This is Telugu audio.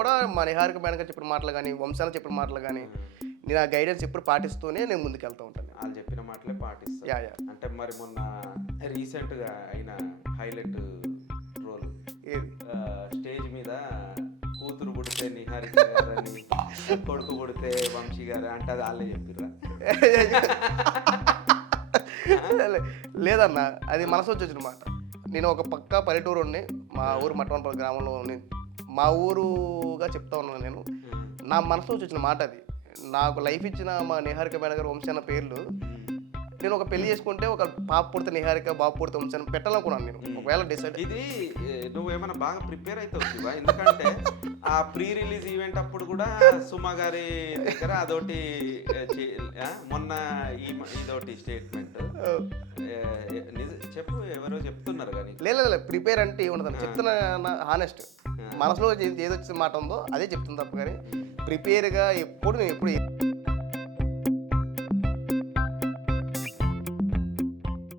కూడా మా నిహారిక మేడం గారు చెప్పిన మాటలు కానీ, వంశాన చెప్పిన మాటలు కానీ, నేను ఆ గైడెన్స్ ఎప్పుడు పాటిస్తూనే నేను ముందుకెళ్తూ ఉంటాను. వాళ్ళు చెప్పిన మాటలే పాటిస్తారు. యా. అంటే మరి మొన్న రీసెంట్గా అయిన హైలైట్ రోల్ ఏది? స్టేజ్ మీద కూతురు పుడితే నిహారిక గారని, కొడుకు పుడితే వంశీ గారు అంటే అది వాళ్ళే చెప్పిర్రా? లేదన్న, అది మనసు వచ్చి వచ్చిన మాట. నేను ఒక పక్క పల్లెటూరుని, మా ఊరు మట్టవనపల్లి గ్రామంలో మా ఊరుగా చెప్తా ఉన్నాను నేను. నా మనసులో వచ్చిన మాట అది. నాకు లైఫ్ ఇచ్చిన మా నిహారిక మేడం గారు, వంశీ అన్న పేర్లు నేను ఒక పెళ్లి చేసుకుంటే ఒక పాప పుడితే నిహారిక, బాబు పుడితే వంశీ అని పెట్టాలనుకున్నాను నేను. ఒకవేళ డిసైడ్ ఇది నువ్వేమైనా బాగా ప్రిపేర్ అవుతావు శివ, ఎందుకంటే ఆ ప్రీ రిలీజ్ ఈవెంట్ అప్పుడు కూడా సుమ గారి దగ్గర అదొకటి మొన్న ఇదొకటి స్టేట్మెంట్ చెప్పు, ఎవరో చెప్తున్నారు కానీ. లేదు, ప్రిపేర్ అంటే ఏముండదు చెప్తున్నా, హానెస్ట్ మనసులో ఏది వచ్చిన మాట ఉందో అదే చెప్తుంది తప్ప కానీ ప్రిపేర్గా ఎప్పుడు నేను ఎప్పుడు